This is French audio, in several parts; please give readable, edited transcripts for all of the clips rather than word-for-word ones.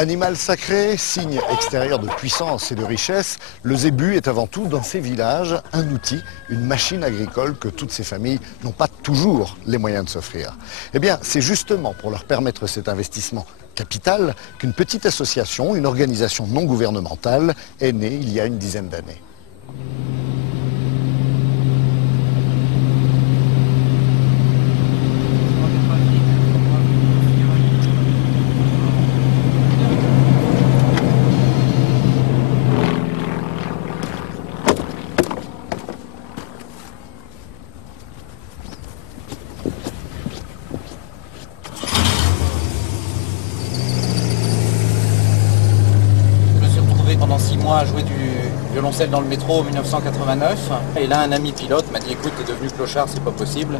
Animal sacré, signe extérieur de puissance et de richesse, le zébu est avant tout dans ces villages un outil, une machine agricole que toutes ces familles n'ont pas toujours les moyens de s'offrir. Eh bien, c'est justement pour leur permettre cet investissement capital qu'une petite association, une organisation non gouvernementale, est née il y a une dizaine d'années. Pendant 6 mois à jouer du violoncelle dans le métro en 1989. Et là, un ami pilote m'a dit, écoute, t'es devenu clochard, c'est pas possible.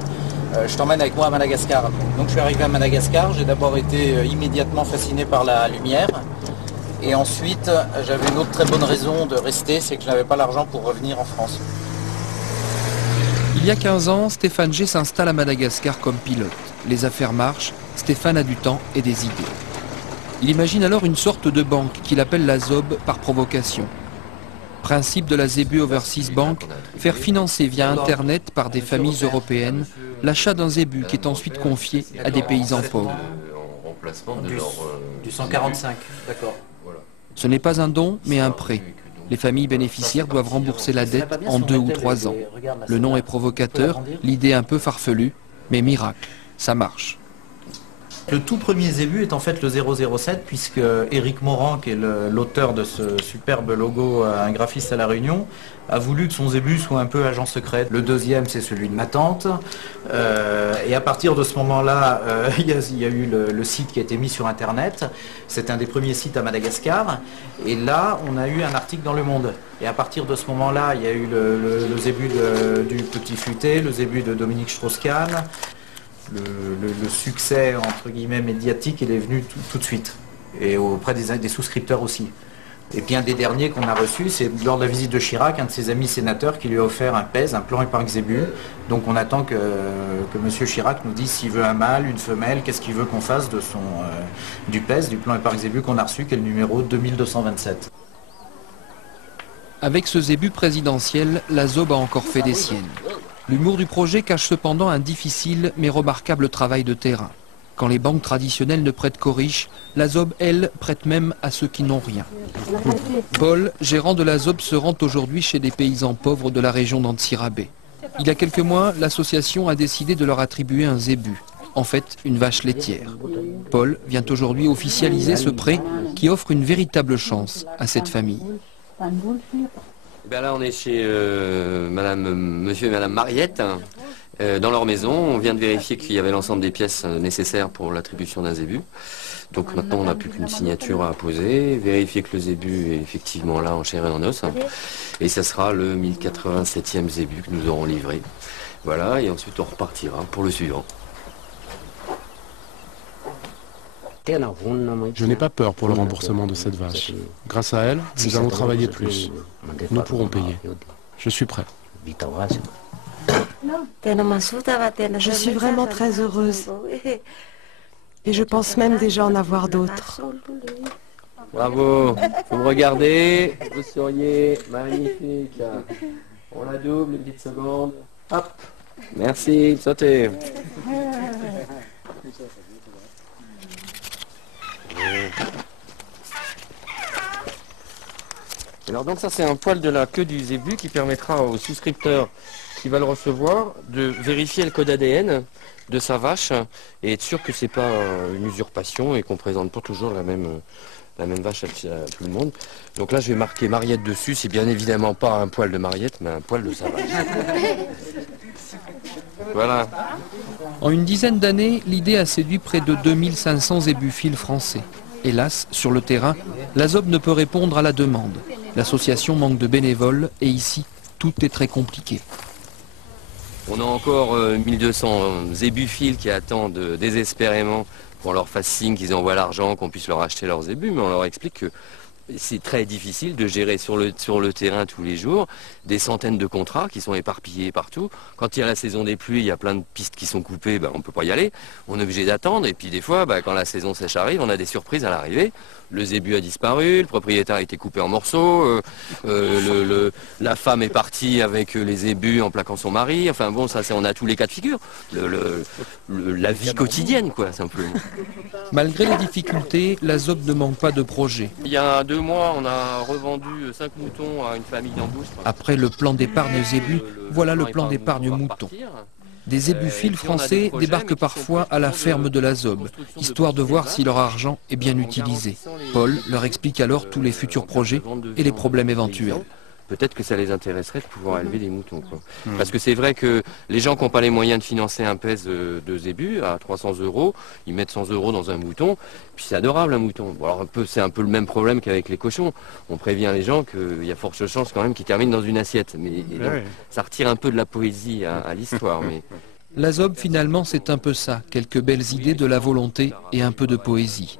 Je t'emmène avec moi à Madagascar. Donc je suis arrivé à Madagascar, j'ai d'abord été immédiatement fasciné par la lumière. Et ensuite, j'avais une autre très bonne raison de rester, c'est que je n'avais pas l'argent pour revenir en France. Il y a 15 ans, Stéphane G s'installe à Madagascar comme pilote. Les affaires marchent, Stéphane a du temps et des idées. Il imagine alors une sorte de banque qu'il appelle la ZOB par provocation. Principe de la Zebu Overseas Bank, faire financer via Internet par des familles européennes l'achat d'un zébu qui est ensuite confié à des paysans pauvres. Du 145, d'accord. Ce n'est pas un don, mais un prêt. Les familles bénéficiaires doivent rembourser la dette en 2 ou 3 ans. Le nom est provocateur, l'idée un peu farfelue, mais miracle, ça marche. Le tout premier zébu est en fait le 007, puisque Éric Morand, qui est l'auteur de ce superbe logo, un graphiste à La Réunion, a voulu que son zébu soit un peu agent secret. Le deuxième, c'est celui de ma tante. Et à partir de ce moment-là, il y a eu le site qui a été mis sur Internet. C'est un des premiers sites à Madagascar. Et là, on a eu un article dans Le Monde. Et à partir de ce moment-là, il y a eu le zébu du Petit Futé, le zébu de Dominique Strauss-Kahn. Le succès, entre guillemets, médiatique, il est venu tout de suite, et auprès des souscripteurs aussi. Et puis un des derniers qu'on a reçu, c'est lors de la visite de Chirac, un de ses amis sénateurs qui lui a offert un PEZ, un plan épargne zébu. Donc on attend que M. Chirac nous dise s'il veut un mâle, une femelle, qu'est-ce qu'il veut qu'on fasse de du PEZ, du plan épargne zébu qu'on a reçu, qui est le numéro 2227. Avec ce zébu présidentiel, la ZOB a encore fait des siennes. L'humour du projet cache cependant un difficile mais remarquable travail de terrain. Quand les banques traditionnelles ne prêtent qu'aux riches, la ZOB, elle, prête même à ceux qui n'ont rien. Paul, gérant de la ZOB, se rend aujourd'hui chez des paysans pauvres de la région d'Antsirabe. Il y a quelques mois, l'association a décidé de leur attribuer un zébu, en fait une vache laitière. Paul vient aujourd'hui officialiser ce prêt qui offre une véritable chance à cette famille. Ben là, on est chez monsieur et madame Mariette, dans leur maison. On vient de vérifier qu'il y avait l'ensemble des pièces nécessaires pour l'attribution d'un zébu. Donc maintenant, on n'a plus qu'une signature à poser, vérifier que le zébu est effectivement là en chair et en os. Et ça sera le 1087e zébu que nous aurons livré. Voilà, et ensuite on repartira pour le suivant. Je n'ai pas peur pour le remboursement de cette vache. Grâce à elle, nous allons travailler plus. Nous pourrons payer. Je suis prêt. Je suis vraiment très heureuse. Et je pense même déjà en avoir d'autres. Bravo, vous me regardez, vous souriez, magnifique. On la double, une petite seconde. Hop, merci, sautez. Alors donc ça c'est un poil de la queue du zébu qui permettra aux souscripteurs qui va le recevoir de vérifier le code ADN de sa vache et être sûr que c'est pas une usurpation et qu'on présente pas toujours la même vache à tout le monde. Donc là je vais marquer Mariette dessus, c'est bien évidemment pas un poil de Mariette mais un poil de sa vache. Voilà. En une dizaine d'années, l'idée a séduit près de 2500 zébuphiles français. Hélas, sur le terrain, la ZOB ne peut répondre à la demande. L'association manque de bénévoles et ici, tout est très compliqué. On a encore 1200 zébuphiles qui attendent désespérément qu'on leur fasse signe, qu'ils envoient l'argent, qu'on puisse leur acheter leurs zébus, mais on leur explique que c'est très difficile de gérer sur le terrain tous les jours des centaines de contrats qui sont éparpillés partout. Quand il y a la saison des pluies, il y a plein de pistes qui sont coupées, on ne peut pas y aller. On est obligé d'attendre. Et puis des fois, quand la saison sèche arrive, on a des surprises à l'arrivée. Le zébu a disparu, le propriétaire a été coupé en morceaux, la femme est partie avec les zébus en plaquant son mari. Enfin bon, ça, on a tous les cas de figure. La vie quotidienne, quoi, simplement. Malgré les difficultés, la ZOB ne manque pas de projets. Il y a 2 mois, on a revendu 5 moutons à une famille d'Ambouches. Après le plan d'épargne zébu, voilà le plan d'épargne mouton. Des zébuphiles français débarquent parfois à la ferme de la ZOB, histoire de voir si leur argent est bien utilisé. Paul leur explique alors tous les futurs projets et les problèmes éventuels. Peut-être que ça les intéresserait de pouvoir élever des moutons, quoi. Parce que c'est vrai que les gens qui n'ont pas les moyens de financer un pèse de zébu à 300 €, ils mettent 100 € dans un mouton, puis c'est adorable un mouton. Bon, alors c'est un peu le même problème qu'avec les cochons. On prévient les gens qu'il y a forte chance quand même qu'ils terminent dans une assiette. Mais donc, ça retire un peu de la poésie à l'histoire. Mais... La ZOB finalement c'est un peu ça, quelques belles idées, de la volonté et un peu de poésie.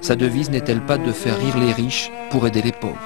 Sa devise n'est-elle pas de faire rire les riches pour aider les pauvres ?